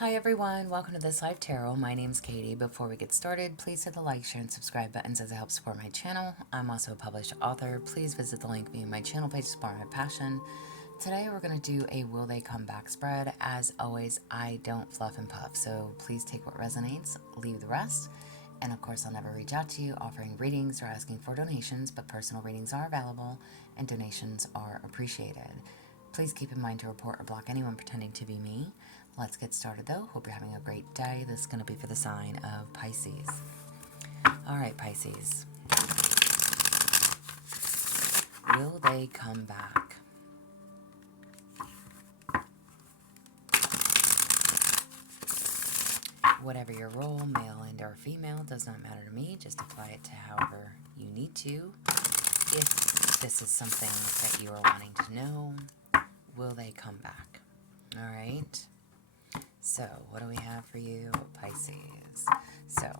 Hi everyone, welcome to This Life Tarot. My name's Katie. Before we get started, please hit the like, share, and subscribe buttons as it helps support my channel. I'm also a published author. Please visit the link in my channel page to support my passion. Today we're going to do a Will They Come Back spread. As always, I don't fluff and puff, so please take what resonates, leave the rest. And of course, I'll never reach out to you offering readings or asking for donations, but personal readings are available and donations are appreciated. Please keep in mind to report or block anyone pretending to be me. Let's get started though. Hope you're having a great day. This is going to be for the sign of Pisces. All right, Pisces. Will they come back? Whatever your role, male and or female, does not matter to me. Just apply it to however you need to. If this is something that you are wanting to know, will they come back? All right. So, what do we have for you, Pisces? So,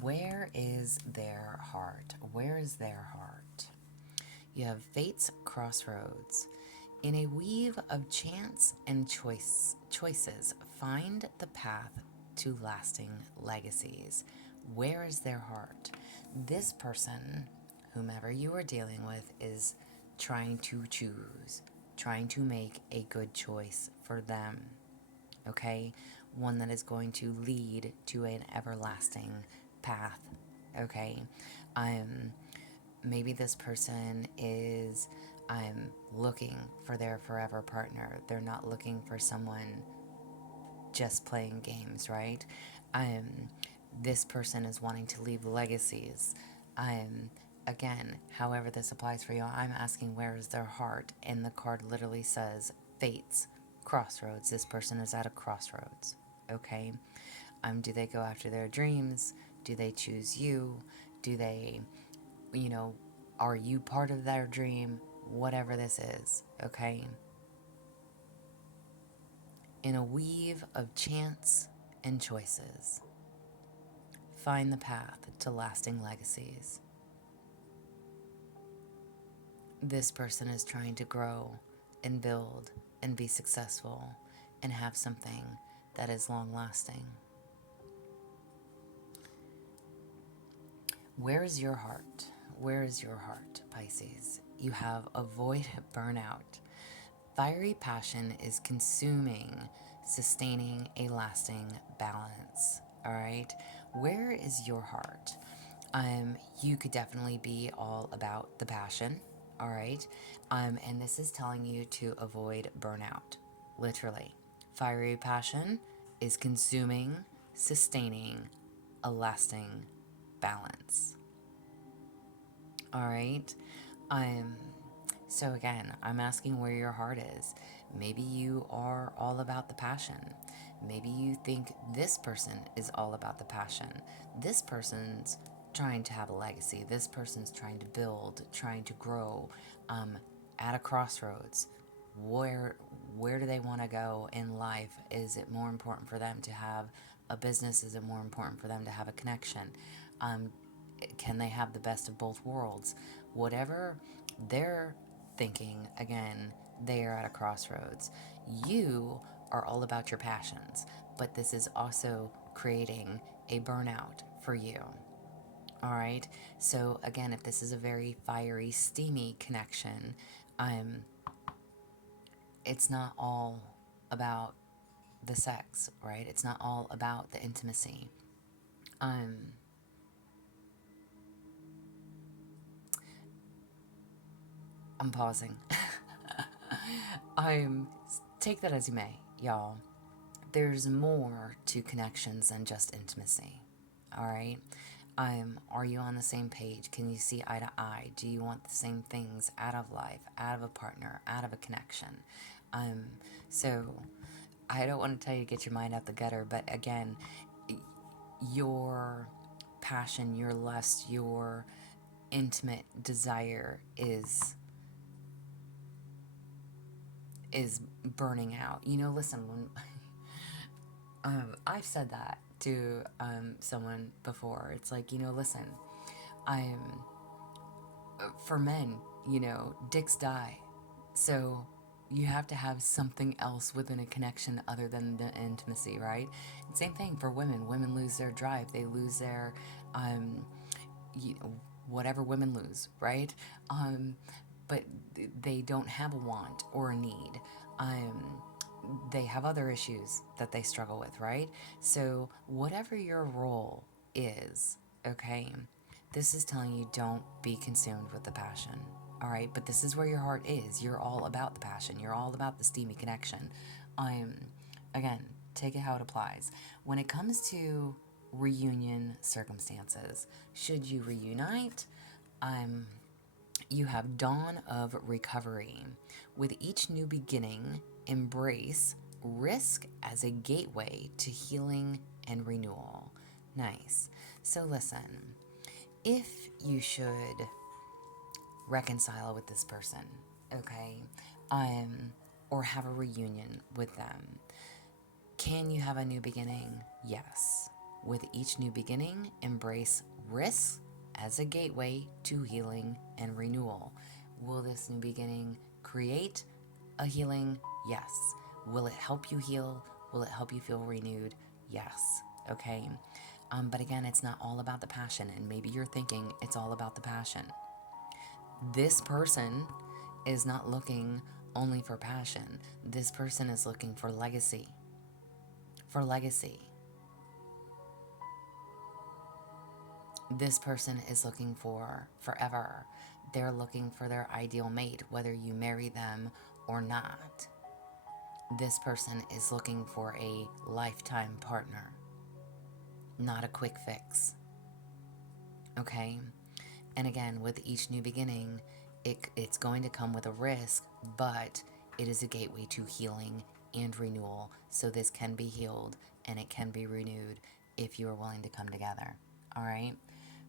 where is their heart? Where is their heart? You have fate's crossroads. In a weave of chance and choices, find the path to lasting legacies. Where is their heart? This person, whomever you are dealing with, is trying to choose, trying to make a good choice for them. Okay? One that is going to lead to an everlasting path. Okay? Maybe this person is looking for their forever partner. They're not looking for someone just playing games, right? This person is wanting to leave legacies. Again, however this applies for you, I'm asking where is their heart? And the card literally says fates, crossroads. This person is at a crossroads, okay? Do they go after their dreams? Do they choose you? Do they, are you part of their dream? Whatever this is, okay? In a weave of chance and choices, find the path to lasting legacies. This person is trying to grow and build and be successful and have something that is long-lasting. Where is your heart? Where is your heart, Pisces? You have avoid burnout. Fiery passion is consuming, sustaining a lasting balance. All right? Where is your heart? You could definitely be all about the passion. All right? And this is telling you to avoid burnout. Literally. Fiery passion is consuming, sustaining a lasting balance. All right? So again, I'm asking where your heart is. Maybe you are all about the passion. Maybe you think this person is all about the passion. This person's trying to have a legacy. This person's trying to build, trying to grow, at a crossroads. Where do they want to go in life? Is it more important for them to have a business? Is it more important for them to have a connection? Can they have the best of both worlds? Whatever they're thinking, again, they are at a crossroads. You are all about your passions, but this is also creating a burnout for you. All right. So again, if this is a very fiery, steamy connection, it's not all about the sex, right? It's not all about the intimacy. I'm pausing. Take that as you may, y'all. There's more to connections than just intimacy. All right. Are you on the same page? Can you see eye to eye? Do you want the same things out of life, out of a partner, out of a connection? So I don't want to tell you to get your mind out the gutter, but again, your passion, your lust, your intimate desire is burning out. Listen, when I've said that to someone before. It's like, listen, for men, dicks die. So You have to have something else within a connection other than the intimacy, right? And same thing for women. Women lose their drive. They lose their, um, you know, whatever women lose, right? Um, but they don't have a want or a need. Um, they have other issues that they struggle with, right? So, whatever your role is, okay, this is telling you don't be consumed with the passion, all right? But this is where your heart is. You're all about the passion, you're all about the steamy connection. Um, Again, take it how it applies. When it comes to reunion circumstances, should you reunite? Um, you have dawn of recovery. With each new beginning, embrace risk as a gateway to healing and renewal. Nice. So listen, if you should reconcile with this person, okay, or have a reunion with them, can you have a new beginning? Yes. With each new beginning, embrace risk as a gateway to healing and renewal. Will this new beginning create a healing? Yes. Will it help you heal? Will it help you feel renewed? Yes. Okay. But again, it's not all about the passion, and maybe you're thinking it's all about the passion. This person is not looking only for passion. This person is looking for legacy. For legacy. This person is looking for forever. They're looking for their ideal mate, whether you marry them or not. This person is looking for a lifetime partner, not a quick fix. Okay? And again, with each new beginning, it's going to come with a risk, but it is a gateway to healing and renewal. So this can be healed and it can be renewed if you are willing to come together. All right?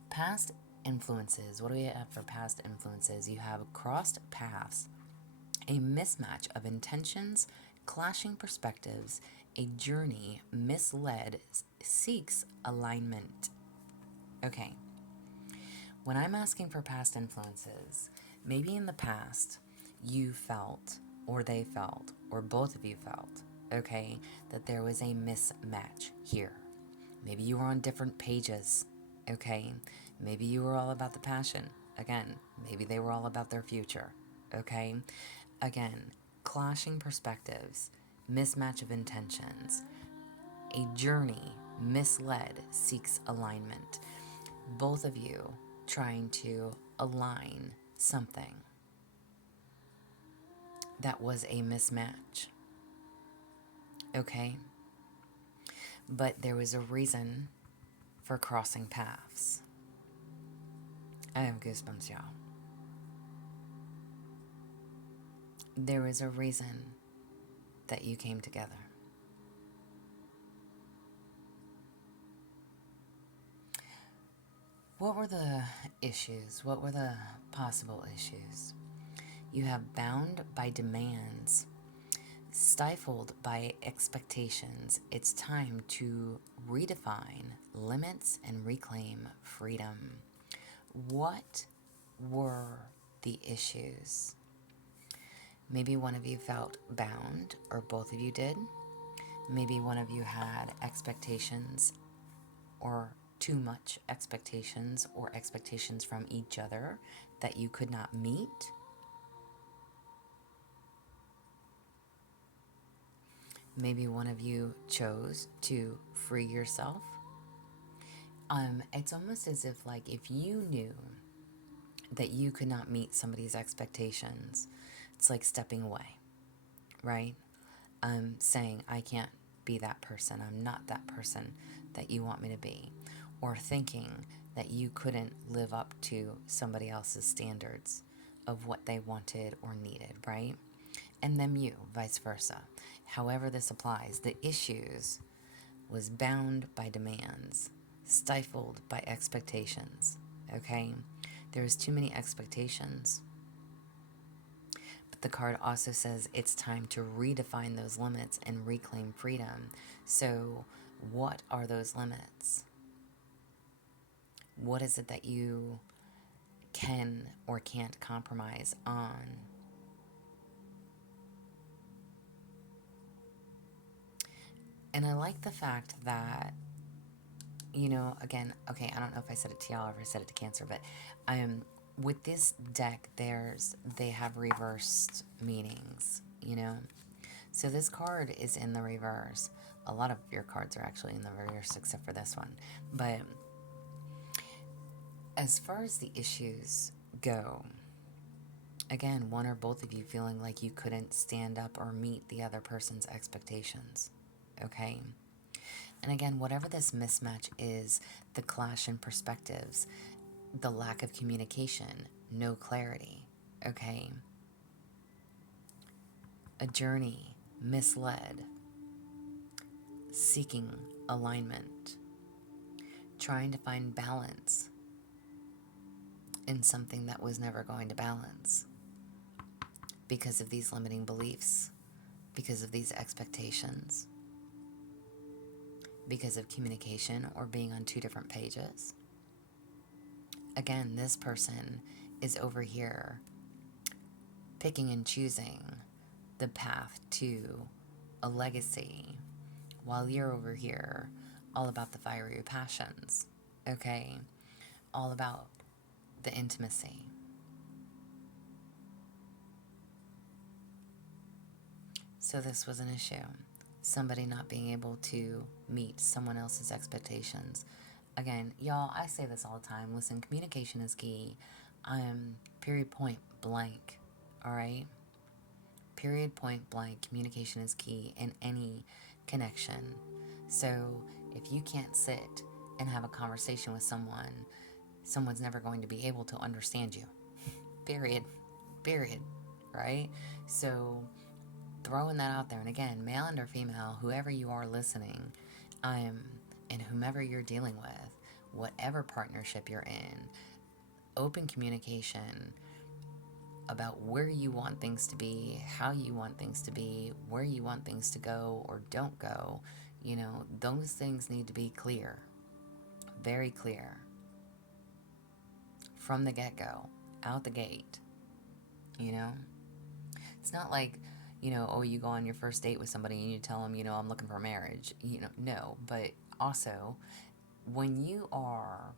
Past influences. What do we have for past influences? You have crossed paths, a mismatch of intentions, clashing perspectives, a journey misled seeks alignment. Okay, when I'm asking for past influences, maybe in the past you felt, or they felt, or both of you felt, okay, that there was a mismatch here. Maybe you were on different pages, okay? Maybe you were all about the passion. Again, maybe they were all about their future, okay? Again, clashing perspectives, mismatch of intentions, a journey misled seeks alignment. Both of you trying to align something that was a mismatch, okay? But there was a reason for crossing paths. I have goosebumps, y'all. There was a reason that you came together. What were the issues? What were the possible issues? You have bound by demands, stifled by expectations. It's time to redefine limits and reclaim freedom. What were the issues? Maybe one of you felt bound, or both of you did. Maybe one of you had expectations, or too much expectations, or expectations from each other that you could not meet. Maybe one of you chose to free yourself. It's almost as if, like, if you knew that you could not meet somebody's expectations, it's like stepping away, right? Saying, I can't be that person. I'm not that person that you want me to be. Or thinking that you couldn't live up to somebody else's standards of what they wanted or needed, right? And then you, vice versa. However this applies, the issues was bound by demands, stifled by expectations, okay? There's too many expectations. But the card also says it's time to redefine those limits and reclaim freedom. So what are those limits? What is it that you can or can't compromise on? And I like the fact that, again, okay, I don't know if I said it to y'all or if I said it to Cancer, but with this deck, they have reversed meanings. So this card is in the reverse. A lot of your cards are actually in the reverse except for this one. But as far as the issues go, again, one or both of you feeling like you couldn't stand up or meet the other person's expectations. Okay? And again, whatever this mismatch is, the clash in perspectives, the lack of communication, no clarity. Okay? A journey misled, seeking alignment, trying to find balance in something that was never going to balance because of these limiting beliefs, because of these expectations, because of communication or being on two different pages. Again, this person is over here picking and choosing the path to a legacy, while you're over here all about the fiery passions, okay? All about the intimacy. So this was an issue. Somebody not being able to meet someone else's expectations. Again, y'all, I say this all the time. Listen, communication is key. Period, point blank. All right? Period, point blank. Communication is key in any connection. So if you can't sit and have a conversation with someone, someone's never going to be able to understand you. Period. Period. Right? So throwing that out there, and again, male and or female, whoever you are listening, and whomever you're dealing with, whatever partnership you're in, open communication about where you want things to be, how you want things to be, where you want things to go or don't go, those things need to be clear, very clear, from the get-go, out the gate. It's not like, you go on your first date with somebody and you tell them, I'm looking for marriage. No. But also, when you are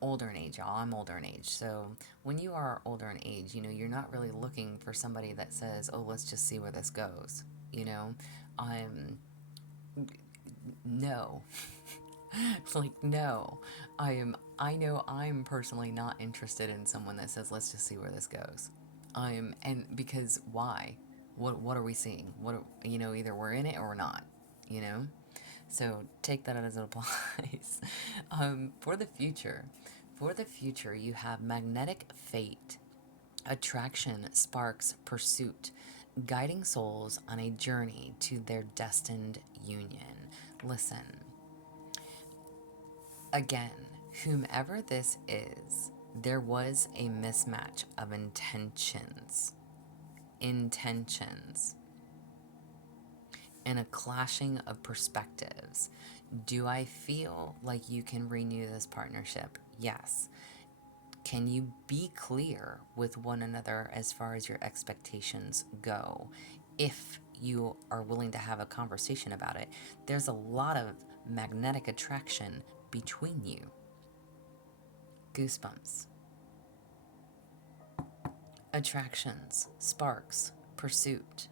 older in age, y'all, I'm older in age. So when you are older in age, you're not really looking for somebody that says, oh, let's just see where this goes. No. Like, no. I know I'm personally not interested in someone that says, let's just see where this goes. And because why? What are we seeing? Either we're in it or we're not, So take that as it applies. For the future, you have magnetic fate, attraction, sparks, pursuit, guiding souls on a journey to their destined union. Listen, again, whomever this is, there was a mismatch of intentions, and a clashing of perspectives. Do I feel like you can renew this partnership? Yes. Can you be clear with one another as far as your expectations go? If you are willing to have a conversation about it, there's a lot of magnetic attraction between you. Goosebumps. Attractions, sparks, pursuit,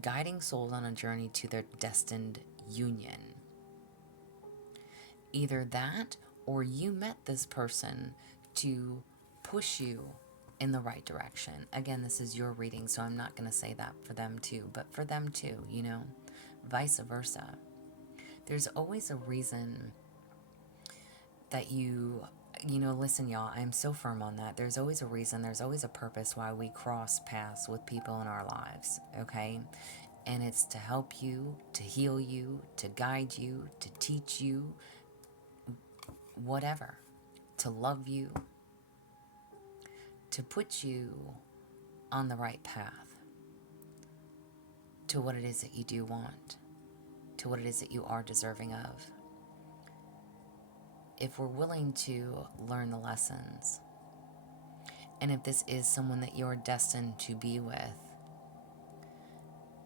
guiding souls on a journey to their destined union. Either that, or you met this person to push you in the right direction. Again, this is your reading, so I'm not going to say that for them too, but for them too, vice versa. There's always a reason that listen, y'all, I'm so firm on that. There's always a reason, there's always a purpose why we cross paths with people in our lives, okay? And it's to help you, to heal you, to guide you, to teach you, whatever, to love you, to put you on the right path to what it is that you do want, to what it is that you are deserving of. If we're willing to learn the lessons, and if this is someone that you're destined to be with,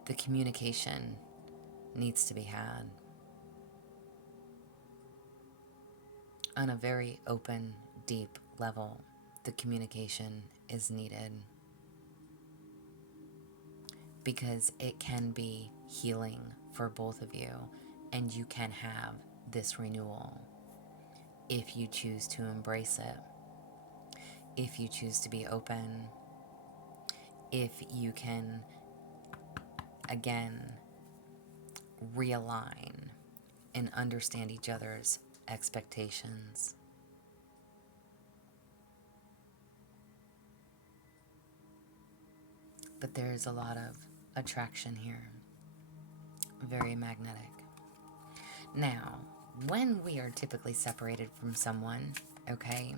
the communication needs to be had on a very open, deep level. The communication is needed because it can be healing for both of you, and you can have this renewal if you choose to embrace it, if you choose to be open, if you can, again, realign and understand each other's expectations. But there is a lot of attraction here, very magnetic. Now, when we are typically separated from someone, okay,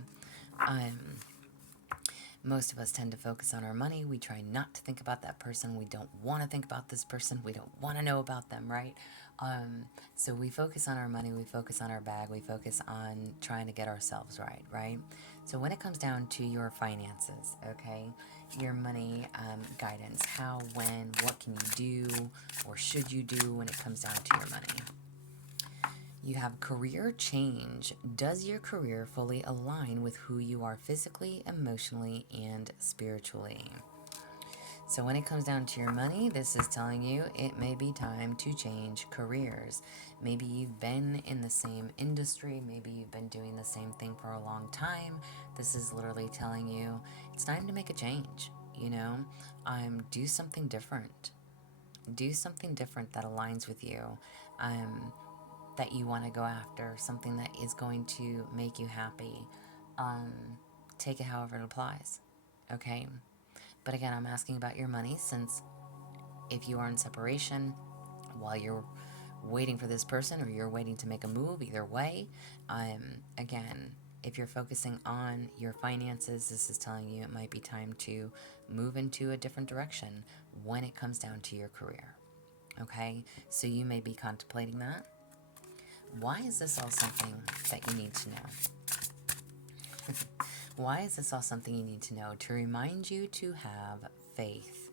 most of us tend to focus on our money. We try not to think about that person. We don't want to think about this person. We don't want to know about them, right? So we focus on our money. We focus on our bag. We focus on trying to get ourselves right, right? So when it comes down to your finances, okay, your money guidance, how, when, what can you do or should you do when it comes down to your money? You have career change. Does your career fully align with who you are physically, emotionally, and spiritually? So when it comes down to your money, this is telling you it may be time to change careers. Maybe you've been in the same industry. Maybe you've been doing the same thing for a long time. This is literally telling you it's time to make a change, you know? Do something different. Do something different that aligns with you. That you want to go after, something that is going to make you happy. Take it however it applies, okay? But again, I'm asking about your money, since if you are in separation while you're waiting for this person or you're waiting to make a move, either way, again, if you're focusing on your finances, this is telling you it might be time to move into a different direction when it comes down to your career, okay? So you may be contemplating that. Why is this all something that you need to know? Why is this all something you need to know? To remind you to have faith.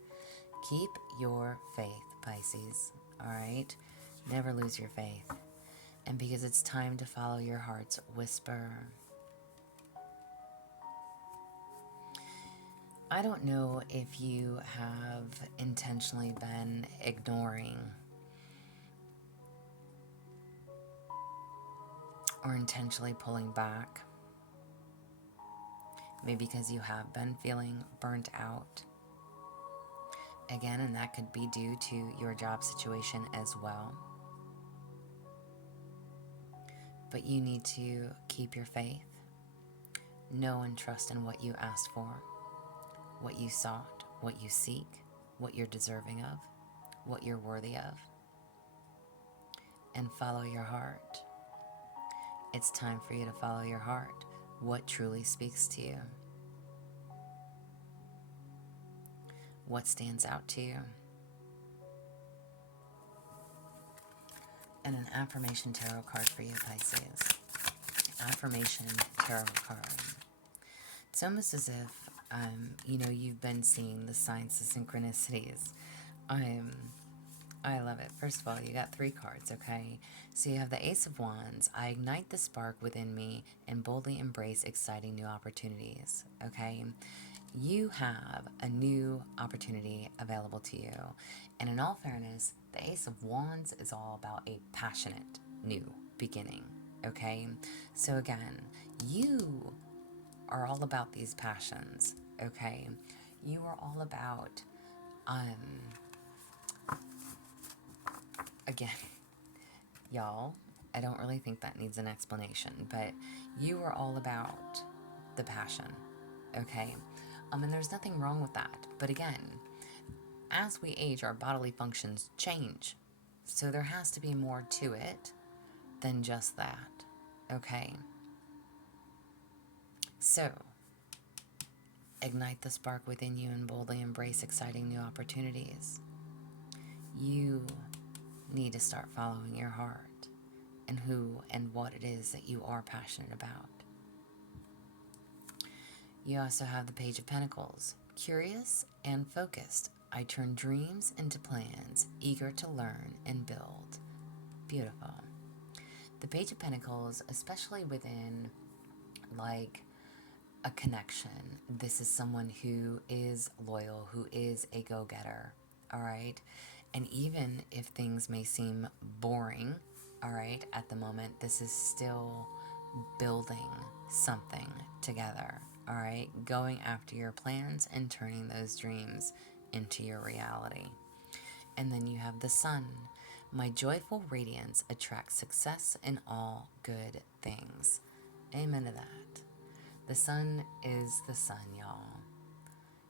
Keep your faith, Pisces, all right? Never lose your faith. And because it's time to follow your heart's whisper. I don't know if you have intentionally been ignoring or intentionally pulling back. Maybe because you have been feeling burnt out. Again, and that could be due to your job situation as well. But you need to keep your faith. Know and trust in what you asked for, what you sought, what you seek, what you're deserving of, what you're worthy of. And follow your heart. It's time for you to follow your heart. What truly speaks to you? What stands out to you? And an affirmation tarot card for you, Pisces. Affirmation tarot card. It's almost as if, you've been seeing the signs, the synchronicities. I love it. First of all, you got 3 cards, okay? So you have the Ace of Wands. I ignite the spark within me and boldly embrace exciting new opportunities, okay? You have a new opportunity available to you. And in all fairness, the Ace of Wands is all about a passionate new beginning, okay? So again, you are all about these passions, okay? You are all about, again, y'all, I don't really think that needs an explanation, but you are all about the passion, okay? And there's nothing wrong with that. But again, as we age, our bodily functions change. So there has to be more to it than just that, okay? So, ignite the spark within you and boldly embrace exciting new opportunities. You need to start following your heart and who and what it is that you are passionate about. You also have the Page of Pentacles. Curious and focused, I turn dreams into plans, eager to learn and build. Beautiful. The Page of Pentacles, especially within like a connection, this is someone who is loyal, who is a go-getter, all right? And even if things may seem boring, all right, at the moment, this is still building something together, all right? Going after your plans and turning those dreams into your reality. And then you have the Sun. My joyful radiance attracts success in all good things. Amen to that. The Sun is the sun, y'all.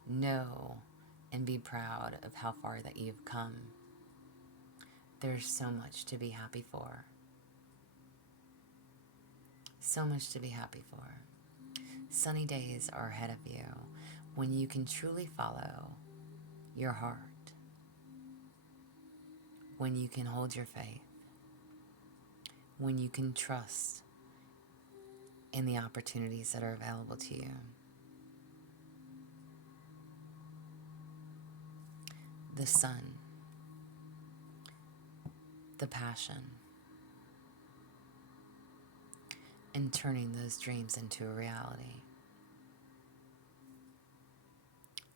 Know and be proud of how far that you've come. There's so much to be happy for. So much to be happy for. Sunny days are ahead of you when you can truly follow your heart, when you can hold your faith, when you can trust in the opportunities that are available to you. The sun, the passion, and turning those dreams into a reality,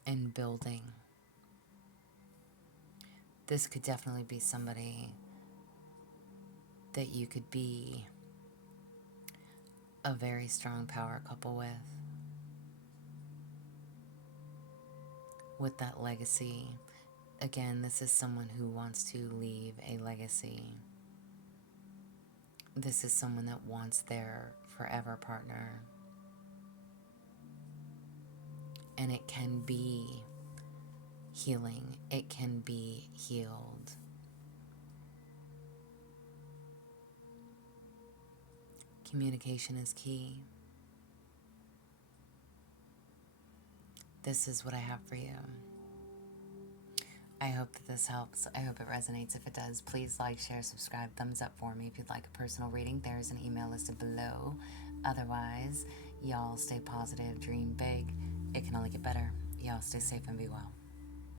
and building. This could definitely be somebody that you could be a very strong power couple with that legacy. Again, this is someone who wants to leave a legacy. This is someone that wants their forever partner. And it can be healing. It can be healed. Communication is key. This is what I have for you. I hope that this helps. I hope it resonates. If it does, please like, share, subscribe, thumbs up for me. If you'd like a personal reading, there's an email listed below. Otherwise, y'all stay positive, dream big. It can only get better. Y'all stay safe and be well.